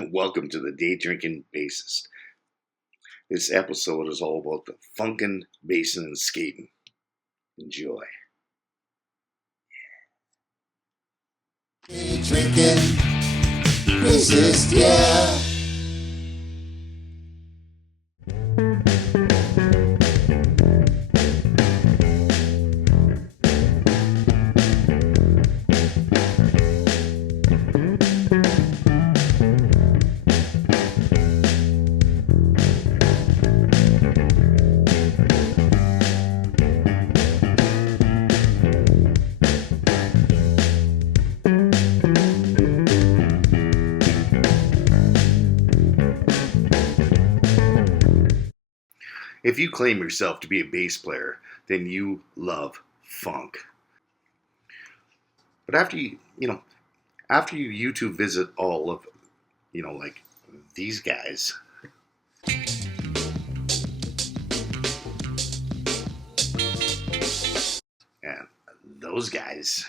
Welcome to the Day Drinking Bassist. This episode is all about the Funkin, bassing, and skating. Enjoy. Day drinking bassist, yeah. If you claim yourself to be a bass player, then you love funk. But after you YouTube visit all of, like these guys, and those guys,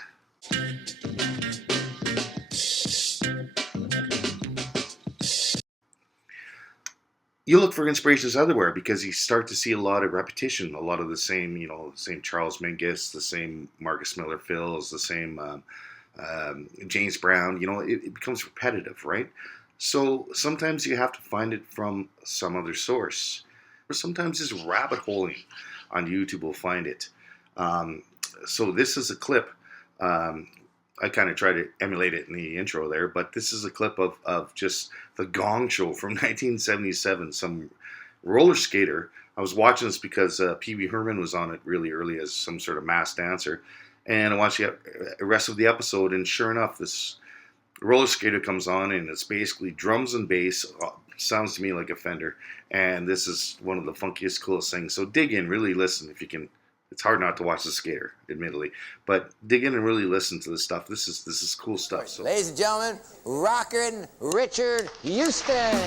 you look for inspirations everywhere because you start to see a lot of repetition, a lot of the same, the same Charles Mingus, the same Marcus Miller Fills, the same James Brown. It becomes repetitive, right? So sometimes you have to find it from some other source. Or sometimes just rabbit holing on YouTube will find it. So this is a clip. I kind of try to emulate it in the intro there, but this is a clip of just the Gong Show from 1977. Some roller skater. I was watching this because Pee Wee Herman was on it really early as some sort of mass dancer. And I watched the rest of the episode, and sure enough, this roller skater comes on, and it's basically drums and bass. Sounds to me like a Fender. And this is one of the funkiest, coolest things. So dig in, really listen if you can. It's hard not to watch the skater, admittedly, but dig in and really listen to this stuff. This is cool stuff. So, ladies and gentlemen, rockin' Richard Houston.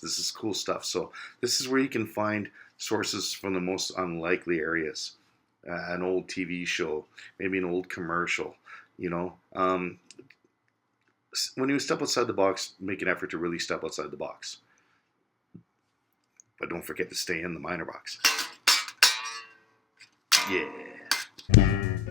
This is cool stuff. So this is where you can find sources from the most unlikely areas. An old TV show, maybe an old commercial. When you step outside the box, make an effort to really step outside the box. But don't forget to stay in the minor box. Yeah.